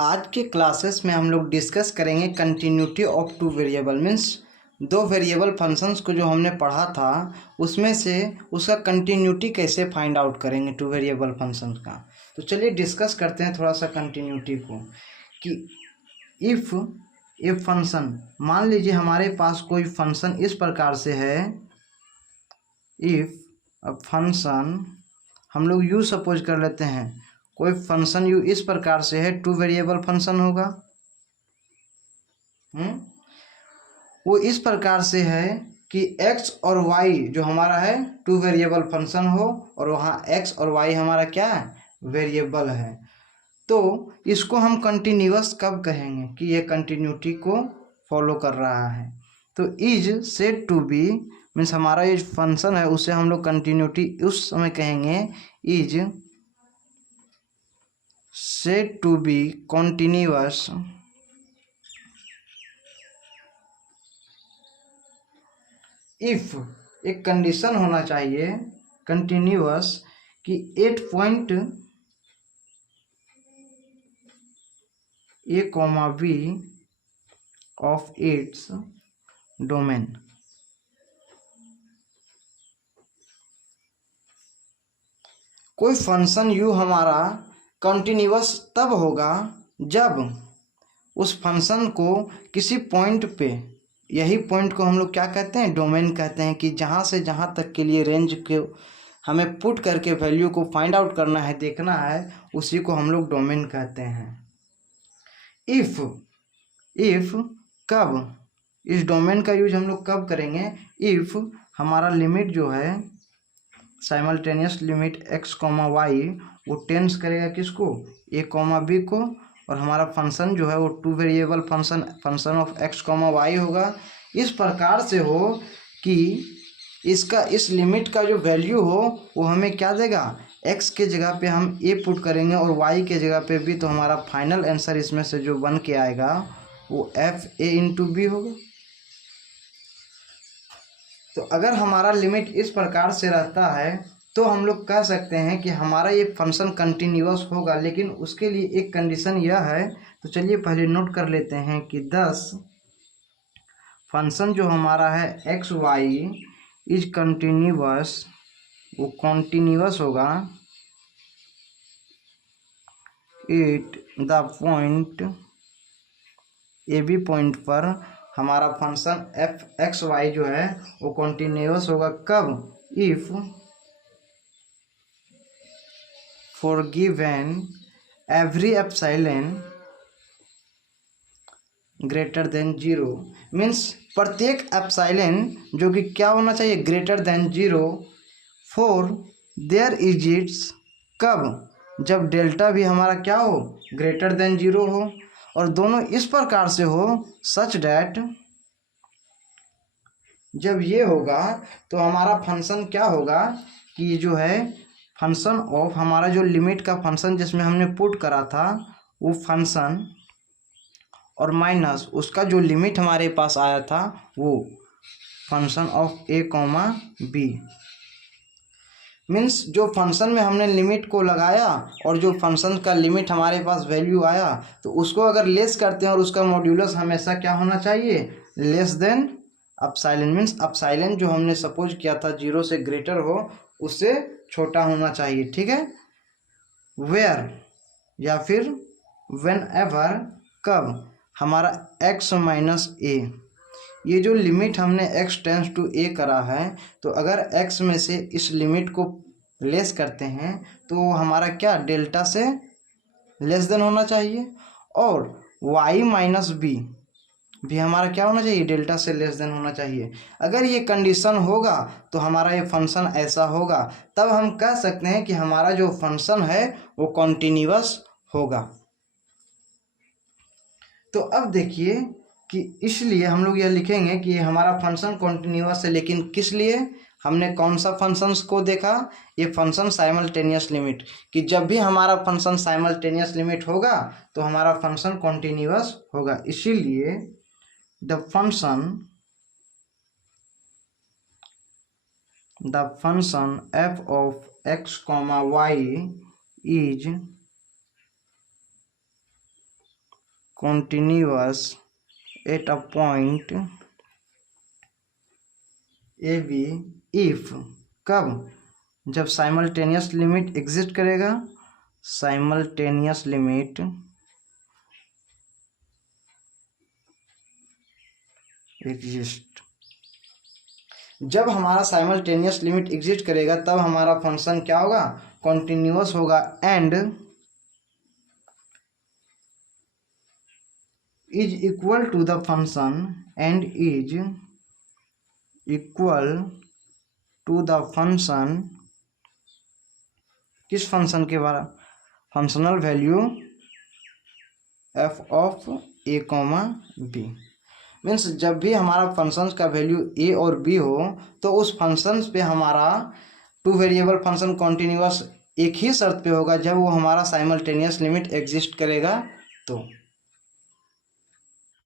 आज के क्लासेस में हम लोग डिस्कस करेंगे continuity of two variable. Means दो वेरिएबल फंक्शंस को जो हमने पढ़ा था उसमें से उसका कंटिन्यूटी कैसे फाइंड आउट करेंगे टू वेरिएबल फंक्शंस का। तो चलिए डिस्कस करते हैं थोड़ा सा कंटिन्यूटी को कि इफ़ फंक्शन, मान लीजिए हमारे पास कोई फंक्शन इस प्रकार से है। इफ़ अ फंक्शन, हम लोग यू सपोज कर लेते हैं, कोई फंक्शन यू इस प्रकार से है, टू वेरिएबल फंक्शन होगा। वो इस प्रकार से है कि x और y जो हमारा है टू वेरिएबल फंक्शन हो और वहाँ x और y हमारा क्या है, वेरिएबल है। तो इसको हम कंटिन्यूअस कब कहेंगे कि ये कंटिन्यूटी को फॉलो कर रहा है। तो is said to be, means हमारा ये फंक्शन है उसे हम लोग कंटिन्यूटी उस समय कहेंगे is said to be continuous if, एक कंडीशन होना चाहिए कंटिन्यूअस कि at point A comma B of its domain. कोई फंक्शन यू हमारा कंटिन्यूअस तब होगा जब उस फंक्शन को किसी पॉइंट पे, यही पॉइंट को हम लोग क्या कहते हैं, डोमेन कहते हैं, कि जहाँ से जहाँ तक के लिए रेंज के हमें पुट करके वैल्यू को फाइंड आउट करना है, देखना है, उसी को हम लोग डोमेन कहते हैं। इफ़ कब, इस डोमेन का यूज हम लोग कब करेंगे, इफ़ हमारा लिमिट जो है simultaneous limit x comma Y वो टेंस करेगा किसको, a कॉमा बी को, और हमारा फंक्शन जो है वो two variable function of x comma Y होगा। इस प्रकार से हो कि इसका इस लिमिट का जो वैल्यू हो वो हमें क्या देगा, x के जगह पे हम a पुट करेंगे और y के जगह पे b, तो हमारा फाइनल आंसर इसमें से जो बन के आएगा वो fa इंटू बी होगा। तो अगर हमारा लिमिट इस प्रकार से रहता है तो हम लोग कह सकते हैं कि हमारा ये फंक्शन कंटिन्यूअस होगा, लेकिन उसके लिए एक कंडीशन यह है। तो चलिए पहले नोट कर लेते हैं कि 10 फंक्शन जो हमारा है एक्स वाई इज कंटिन्यूअस, वो कंटिन्यूअस होगा at the point A B point पर हमारा फंक्शन एफ एक्स वाई जो है वो कंटिन्यूअस होगा कब, if for given every epsilon greater than zero. Means प्रत्येक एप्सिलॉन जो कि क्या होना चाहिए, greater than zero, for there exists, कब, जब डेल्टा भी हमारा क्या हो, ग्रेटर देन जीरो हो, और दोनों इस प्रकार से हो सच डैट, जब ये होगा तो हमारा फंक्शन क्या होगा कि जो है फंक्शन ऑफ हमारा जो लिमिट का फंक्शन जिसमें हमने पुट करा था वो फंक्शन और माइनस उसका जो लिमिट हमारे पास आया था वो function of A comma B. Means जो फंक्शन में हमने लिमिट को लगाया और जो फंक्शन का लिमिट हमारे पास वैल्यू आया तो उसको अगर लेस करते हैं और उसका मॉड्यूलस हमेशा क्या होना चाहिए, less than epsilon. Means epsilon जो हमने सपोज किया था जीरो से ग्रेटर हो उससे छोटा होना चाहिए, ठीक है। वेयर या फिर व्हेन एवर, कब हमारा x माइनस ए, ये जो लिमिट हमने x टेंस टू ए करा है, तो अगर x में से इस लिमिट को लेस करते हैं तो हमारा क्या डेल्टा से लेस देन होना चाहिए, और y माइनस बी भी हमारा क्या होना चाहिए, डेल्टा से लेस देन होना चाहिए। अगर ये कंडीशन होगा तो हमारा ये फंक्शन ऐसा होगा, तब हम कह सकते हैं कि हमारा जो फंक्शन है वो कॉन्टिन्यूअस होगा। तो अब देखिए कि इसलिए हम लोग यह लिखेंगे कि हमारा फंक्शन कॉन्टिन्यूअस है, लेकिन किस लिए, हमने कौन सा फंक्शंस को देखा, ये फंक्शन साइमल्टेनियस लिमिट, कि जब भी हमारा फंक्शन साइमल्टेनियस लिमिट होगा तो हमारा फंक्शन कॉन्टिन्यूअस होगा। इसीलिए the function F of X comma Y is continuous at a point A B if, कब, जब साइमल्टेनियस लिमिट एग्जिस्ट करेगा, साइमल्टेनियस लिमिट एग्जिस्ट, जब हमारा साइमल्टेनियस लिमिट एग्जिस्ट करेगा तब हमारा फंक्शन क्या होगा, कॉन्टिन्यूअस होगा and is equal to the function, and is equal to the function, किस फंक्शन के बारे, functional value F of A comma B. Means जब भी हमारा फंक्शंस का वैल्यू ए और बी हो तो उस फंक्शंस पे हमारा टू वेरिएबल फंक्शन कॉन्टिन्यूअस एक ही शर्त पे होगा, जब वो हमारा साइमल्टेनियस लिमिट एग्जिस्ट करेगा तो।